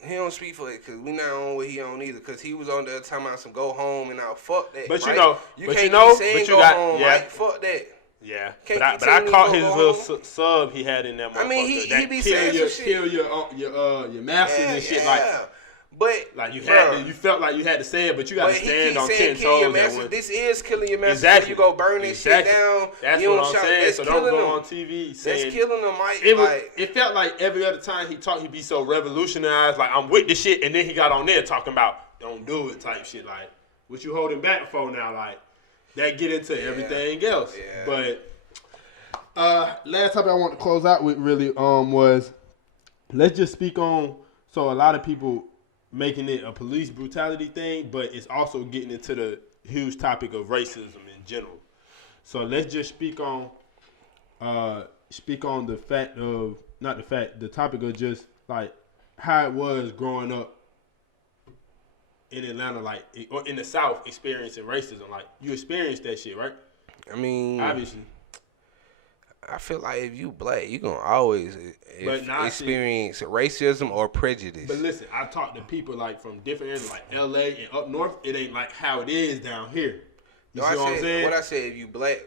he don't speak for it because we not on what he on either. Because he was on there talking about some go home and now fuck that. But right? you can't keep saying go home, Mike. Fuck that. Yeah, but I caught his little sub he had in that motherfucker. I mean, he be saying some shit. Kill your masters and shit like. But like you felt like you had to say it, but you got to stand on 10 toes. This is killing your master. Exactly. You go burn this shit down. That's you what I'm saying. So don't go on TV saying. That's killing them, Mike. It felt like every other time he talked, he'd be so revolutionized. Like, I'm with this shit, and then he got on there talking about don't do it type shit. Like, what you holding back for now? Like, that get into everything else. Yeah. But last topic I want to close out with really was let's just speak on. So a lot of people making it a police brutality thing, but it's also getting into the huge topic of racism in general. So let's just speak on the fact of the topic of just like how it was growing up in Atlanta, like or in the South, experiencing racism. Like, you experienced that shit, right? I mean, obviously. I feel like if you black, you gonna always experience racism or prejudice. But listen, I talk to people like from different areas, like LA and up north. It ain't like how it is down here. You see what I'm saying? What I say, if you black,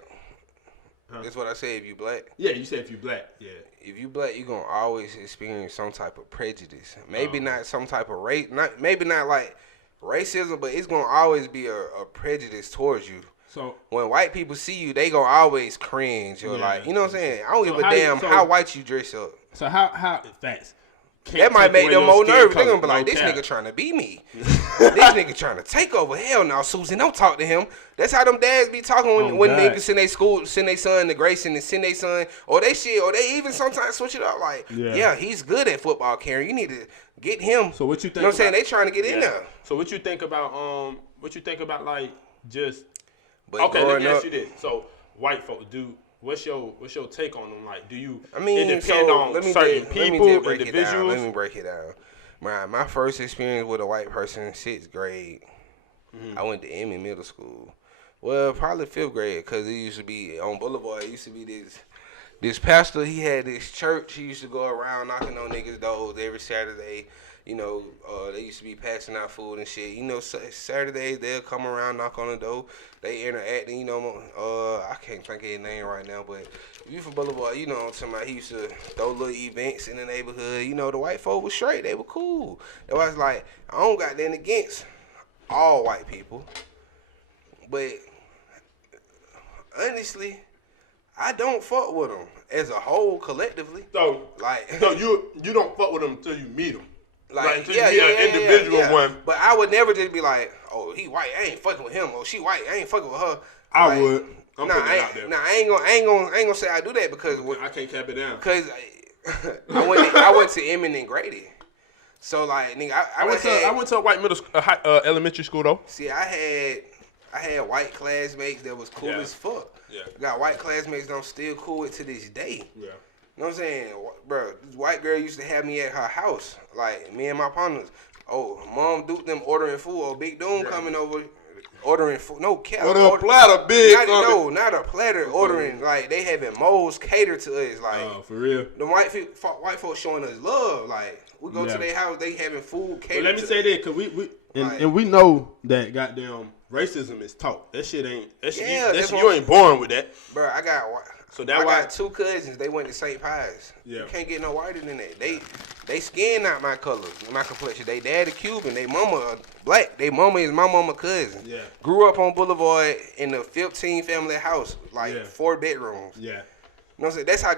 that's what I say. If you black, yeah, you said if you black, yeah. If you black, you gonna always experience some type of prejudice. Maybe not some type of race, maybe not like racism, but it's gonna always be a prejudice towards you. So when white people see you, they gonna always cringe or like, you know what I'm saying? I don't give a damn how white you dress up. So how facts. That might make them more nervous. They're gonna be like, this nigga trying to be me. This nigga trying to take over. Hell no, Susan, don't talk to him. That's how them dads be talking when niggas send their son to Grayson and send their son or they shit, or they even sometimes switch it up like, yeah, he's good at football, Karen. You need to get him. So what you think? You know what I'm saying? They trying to get in there. So what you think about like just okay, let me ask you this. So white folks what's your take on them? Like, do you? I mean, it depend on certain people, individuals. Let me break it down. My first experience with a white person in 6th grade, I went to Emmy Middle School. Well, probably 5th grade, because it used to be on Boulevard. It used to be this pastor. He had this church. He used to go around knocking on niggas' doors every Saturday. You know, they used to be passing out food and shit. You know, Saturdays they'll come around, knock on the door. They interacting, you know. I can't think of his name right now, but if you from Boulevard, you know what I'm talking about. He used to throw little events in the neighborhood. You know, the white folk was straight. They were cool. It was like, I don't got nothing against all white people. But honestly, I don't fuck with them as a whole collectively. So you don't fuck with them until you meet them. Like yeah, an individual one. But I would never just be like, oh, he white, I ain't fucking with him. Or she white, I ain't fucking with her. I would. I'm putting it out there. I ain't gonna say I do that because I can't cap it down. Because I went to Eminent Grady. So like, nigga, I went to a white elementary school though. See, I had white classmates that was cool as fuck. Yeah. Got white classmates that I'm still cool with to this day. Yeah. You know what I'm saying? Bro, this white girl used to have me at her house. Like, me and my partners. Oh, Mom Duke them ordering food. Or Big Doom coming over ordering food. No, cap. Order a platter, big. Not a platter. Ordering, like, they having Moe's cater to us. Like, oh, for real? The white folks showing us love. Like, we go to their house, they having food catered. Let me say that, because we know that goddamn racism is taught. That shit ain't. You ain't born with that. Bro, So that I why got 2 cousins. They went to St. Pius. Yeah. You can't get no whiter than that. They skin not my color, my complexion. They daddy Cuban. They mama black. They mama is my mama cousin. Yeah. Grew up on Boulevard in a 15 family house, like 4 bedrooms. Yeah. You know what I'm saying? That's how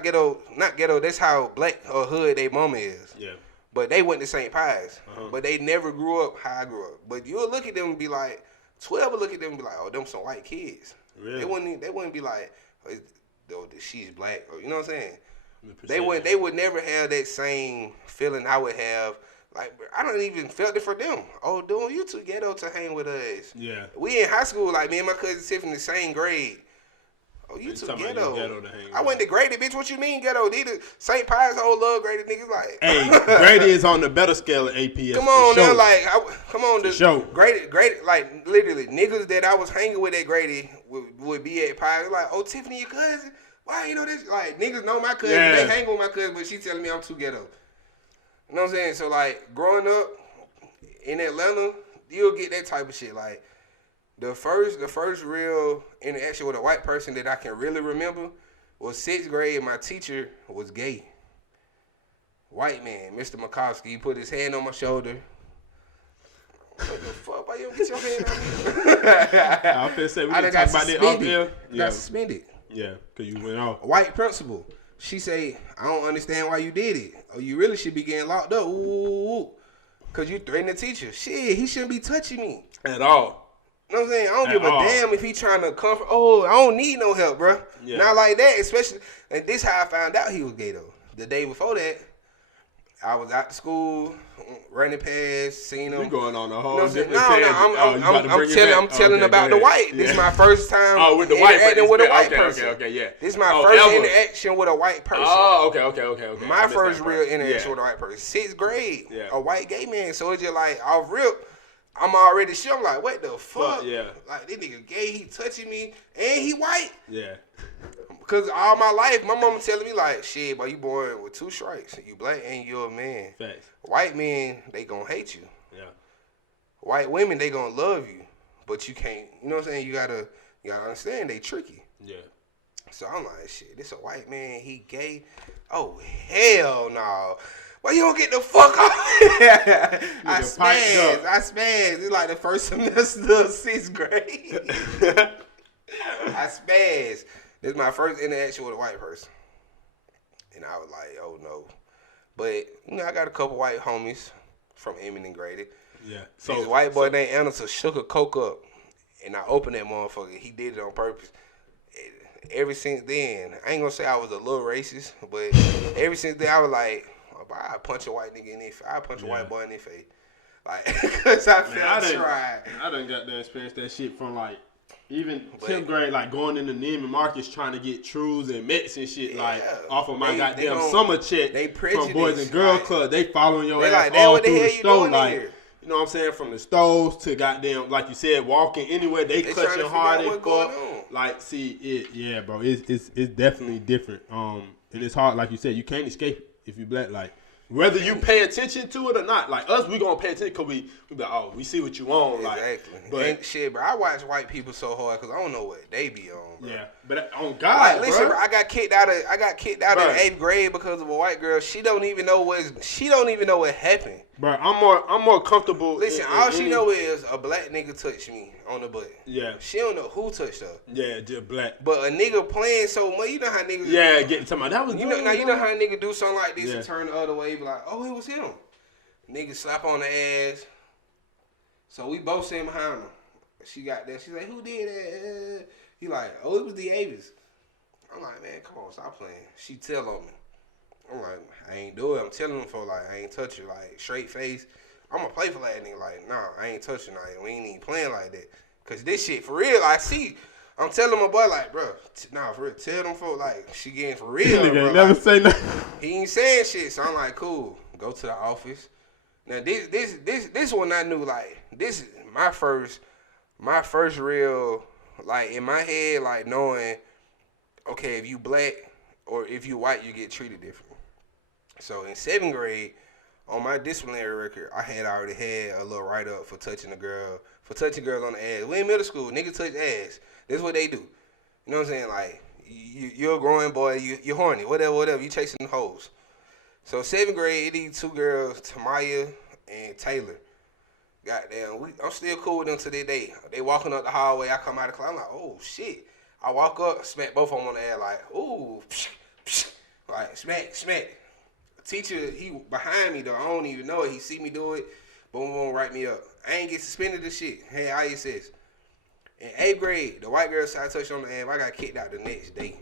not ghetto. That's how black or hood they mama is. Yeah. But they went to St. Pius. But they never grew up how I grew up. But you'll look at them and be like, 12 will look at them and be like, oh, them some white kids. Really? They wouldn't be like, oh, she's black, or you know what I'm saying? They would never have that same feeling I would have. Like, I don't even felt it for them. Oh, dude, you too ghetto to hang with us. Yeah. We in high school, like me and my cousin Tiffany in the same grade. Oh, you too ghetto. I went to Grady, bitch. What you mean ghetto? St. Pius whole love Grady niggas. Like, hey, Grady is on the better scale of APS. Come on now, like, come on, the show. Grady, like literally niggas that I was hanging with at Grady would be at Pius. Like, oh, Tiffany, your cousin. Why you know this? Like, niggas know my cousin. Yeah. They hang with my cousin, but she telling me I'm too ghetto. You know what I'm saying? So like, growing up in Atlanta, you'll get that type of shit. Like, the first real interaction with a white person that I can really remember was 6th grade. My teacher was gay. White man, Mr. Makovsky. He put his hand on my shoulder. What the fuck? Why you don't get your hand on me? I was finna say, we didn't talk about that off there. Got suspended. Yeah, because you went off. White principal. She say, I don't understand why you did it. Or you really should be getting locked up. Ooh. Because you threatened the teacher. Shit, he shouldn't be touching me. At all. You know what I'm saying? I don't give a damn if he trying to comfort. Oh, I don't need no help, bro. Yeah. Not like that, especially. And this how I found out he was gay, though. The day before that, I was out to school, running past, seen him. You going on a whole different I'm telling about the white. Yeah. This is my first time with the white interacting with a white person. Okay. This is my first interaction with a white person. Oh, okay. My first real interaction with a white person. 6th grade, a white gay man. So it's just like, off rip, I'm already sure. I'm like, what the fuck? Yeah. Like, this nigga gay, he touching me, and he white. Yeah. Because all my life, my mama telling me, like, shit, boy, you born with 2 strikes. You black and you're a man. Facts. White men, they gonna hate you. Yeah. White women, they gonna love you. But you can't, you know what I'm saying? You gotta understand, they tricky. Yeah. So I'm like, shit, this a white man, he gay? Oh, hell no. Well, you don't get the fuck off. I spaz. It's like the first semester of 6th grade. I spaz. This is my first interaction with a white person. And I was like, oh no. But, you know, I got a couple white homies from Emmett and Grady. Yeah. So this white boy named Anderson shook a Coke up. And I opened that motherfucker. He did it on purpose. Ever since then, I ain't gonna say I was a little racist, but ever since then, I was like, I punch a white nigga in their face. I punch a white boy in their face. Like, because I felt tried. I done got to experience that shit from, like, even 10th grade, like, going into Neiman Marcus trying to get trues and Mets and shit, like, off of my goddamn summer check from Boys and Girls Club. They following your ass like, all through the store, like, you know what I'm saying? From the stores to goddamn, like you said, walking anywhere, they clutching hard and fuck. Like, see, bro, it's definitely different. And it's hard, like you said, you can't escape it if you black, like. Whether you pay attention to it or not, like us, we gonna pay attention because we be like, oh, we see what you on, like. Exactly. But shit, bro, I watch white people so hard because I don't know what they be on, bro. Yeah, but on God, like, listen, bro, I got kicked out in 8th grade because of a white girl. She don't even know what happened. Bro, I'm more comfortable. Listen, all she know is a black nigga touched me on the butt. Yeah. She don't know who touched her. Yeah, just black. But a nigga playing so much, you know how niggas. Yeah, getting somebody that was. You know how a nigga do something like this and turn the other way, be like, oh, it was him. Nigga slap on the ass. So we both sitting behind him. She got that. She's like, who did that? He like, oh, it was the Avis. I'm like, man, come on, stop playing. She tell on me. I'm like, I ain't do it. I'm telling him for like, I ain't touch her. Like, straight face. I'm gonna play for that nigga. Like, nah, I ain't touching. Like, we ain't even playing like that. Cause this shit for real. I see. I'm telling my boy like, bro, nah, for real. Tell them for like, she getting for real. Nigga bro. never like, say nothing. He ain't saying shit. So I'm like, cool. Go to the office. Now this one I knew, like, this is my first real, like, in my head, like, knowing, okay, if you black or if you white, you get treated different. So in 7th grade, on my disciplinary record, I had already had a little write-up for touching girls on the ass. We in middle school, niggas touch ass. That's what they do. You know what I'm saying? Like, you're a growing boy. You're horny. Whatever. You chasing the hoes. So 7th grade, it these 2 girls, Tamaya and Taylor. Goddamn, I'm still cool with them to this day. They walking up the hallway. I come out of the class. I'm like, oh shit. I walk up, smack both of them on the ass like, ooh, psh, psh, like smack. The teacher, he behind me though. I don't even know it. He see me do it. Boom, boom, write me up. I ain't get suspended this shit. Hey, ISS. In 8th grade, the white girl side touched on the ass. I got kicked out the next day.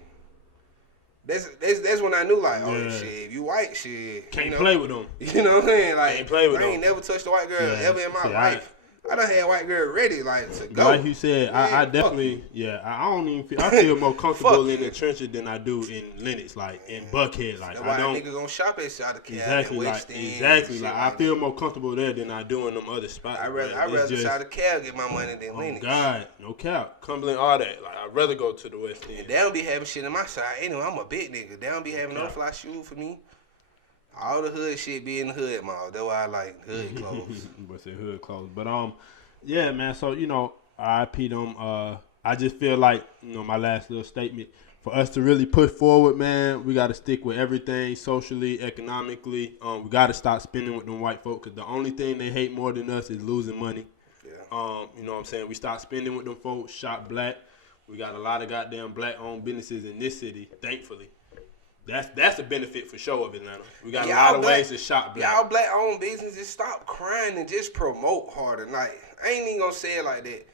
That's when I knew, like, oh, shit, if you white, shit. Can't play with them. You know what I'm saying? Like, can't play with I them. ain't never touched a white girl ever in my life. I done had a white girl ready, like, to go. Like you said, I definitely, I don't even feel, I feel more comfortable in the trenches than I do in Lenox, like, in Buckhead. Like, that's why niggas gonna shop at South of Cal. Exactly. Like, I feel more comfortable there than I do in them other spots. I'd rather South of Cal get my money than Lenox. God, no cap. Cumberland, all that. Like, I'd rather go to the West End. And they don't be having shit on my side. Anyway, I'm a big nigga. They don't be having no fly shoe for me. All the hood shit be in the hood mall. That's why I like hood clothes. But say hood clothes. But yeah, man. So RIP them. I just feel like my last little statement for us to really push forward, man. We got to stick with everything socially, economically. We got to stop spending with them white folk because the only thing they hate more than us is losing money. Yeah. You know what I'm saying? We stop spending with them folks. Shop black. We got a lot of goddamn black-owned businesses in this city, thankfully. That's the benefit for sure of Atlanta. We got a lot of ways to shop black. Y'all black-owned businesses, stop crying and just promote harder. Like, I ain't even gonna say it like that.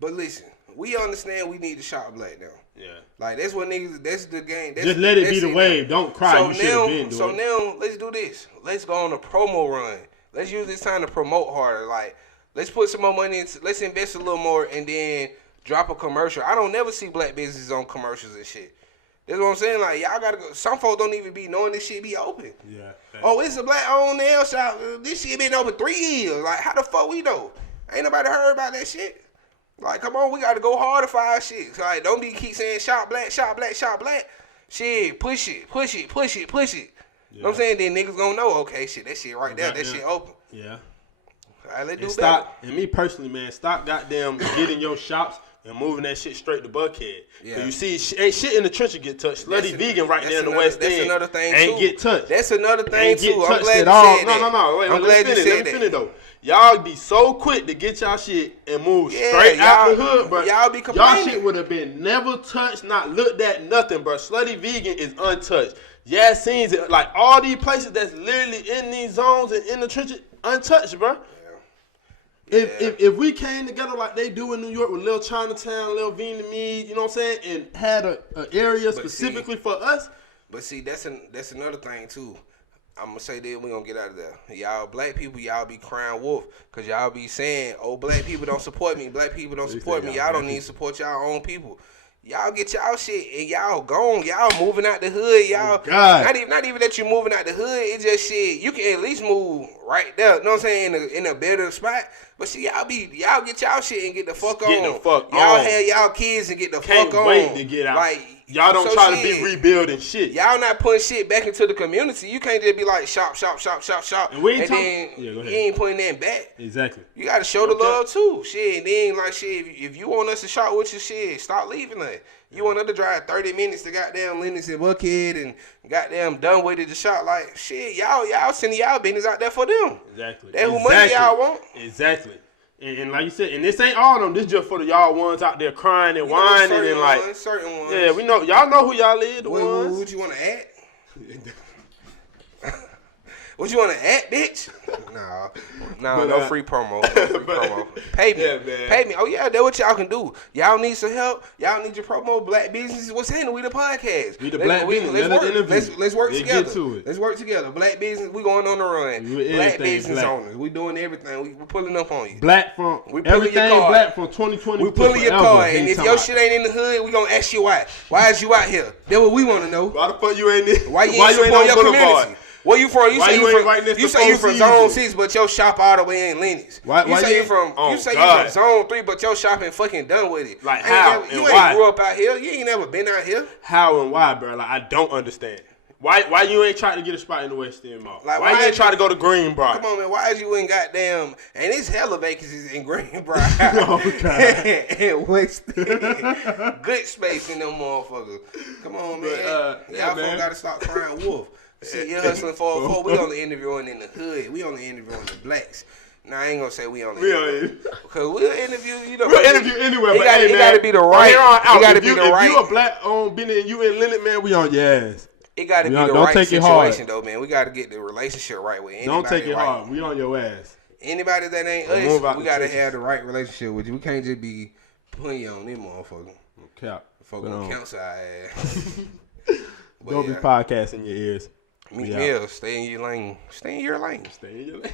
But listen, we understand we need to shop black now. Yeah. Like, that's what niggas, that's the game. Just let it be the wave. Don't cry. So you should have been doing it. now, let's do this. Let's go on a promo run. Let's use this time to promote harder. Like, let's put some more money into, let's invest a little more and then drop a commercial. I don't never see black businesses on commercials and shit. That's what I'm saying. Like, y'all gotta go. Some folks don't even be knowing this shit be open. Yeah. Oh, it's a black-owned nail shop. This shit been open 3 years. Like, how the fuck we know? Ain't nobody heard about that shit. Like, come on, we gotta go harder for our shit. So, like, don't be keep saying shop black, shop black, shop black. Shit, push it. Yeah. You know what I'm saying? Then niggas gonna know, okay, shit, that shit right there, that shit open. Yeah. All right, let's do stop, better. And me personally, man, stop goddamn getting your shops and moving that shit straight to Buckhead. Yeah. Cause you see, ain't shit in the trenches get touched. Slutty vegan right there in the West End. That's another thing ain't get touched. That's another thing too. I'm glad you said that. No. Wait, I'm glad you said that. Let me finish though. Y'all be so quick to get y'all shit and move straight out the hood, bro. Y'all be complaining. Y'all shit would have been never touched, not looked at, nothing, bro. Slutty vegan is untouched. Yeah, scenes like all these places that's literally in these zones and in the trenches, untouched, bro. If we came together like they do in New York with Little Chinatown, Little Vietnamese, you know what I'm saying, and had an area specifically for us. But see, that's another thing too. I'm gonna say that we gonna get out of there. Y'all black people, y'all be crying wolf because y'all be saying, "Oh, black people don't support me. Black people don't support me. Y'all don't need to support y'all own people." Y'all get y'all shit and y'all gone. Y'all moving out the hood. Y'all not even that you moving out the hood. It's just shit. You can at least move right there. You know what I'm saying? In a better spot. But see, y'all get y'all shit and get the fuck on. Y'all have y'all kids and get the fuck on. Can't wait to get out. Like, y'all don't try to be rebuilding shit. Y'all not putting shit back into the community. You can't just be like shop. And then you ain't putting that back. Exactly. You gotta show the love too. Shit. And then like shit, if you want us to shop with your shit, stop leaving us. You want us to drive 30 minutes to goddamn Lenox and Buckhead and goddamn done with it to shop. Like shit, y'all sending y'all business out there for them. Exactly. That's who money y'all want. Exactly. And like you said, and this ain't all of them. This just for the y'all ones out there crying and whining and like certain ones. Yeah, we know y'all know who y'all is. The ones. What you want to add? What you want to add, bitch? No free promo. Pay me. Yeah, pay me. Oh, yeah, that's what y'all can do. Y'all need some help. Y'all need your promo. Black businesses. What's happening? We the podcast. We the black business. Let's work together. Let's work together. Black business. We going on the run. Black business owners. We doing everything. We pulling up on you. Black from everything black from 2020. We pulling your card. And if your shit ain't in the hood, we gonna ask you why. Why is you out here? That's what we want to know. Why the fuck you ain't there? Why you ain't supporting your community? Where you from? You say you from Zone 6, but your shop all the way in Lenox. You say you from Zone 3, but your shop ain't fucking done with it. Like how you ain't grew up out here. You ain't never been out here. How and why, bro? Like I don't understand. Why you ain't trying to get a spot in the West End Mall? Like, why you ain't trying to go to Greenbrier? Come on, man. Why is you in goddamn... And it's hella vacancies in Greenbrier. Okay. And West End. Good space in them motherfuckers. Come on, man. Y'all folks got to stop crying wolf. See, you're hustling 404. We only interviewing in the hood. We only interviewing the blacks. Now, I ain't gonna say we only interview. Because we'll interview, you know. We'll interview anywhere, but it gotta be the right. It gotta be the right. If you a black you in Leonard, man, we on your ass. It gotta be the right situation, though, man. We gotta get the relationship right with anybody. Don't take it hard. We on your ass. Anybody that ain't us, we gotta have the right relationship with you. We can't just be putting you on them motherfucker. Cap. Fuck on council ass. Don't be podcasting in your ears. Meek Mill, stay in your lane. Stay in your lane. Stay in your lane.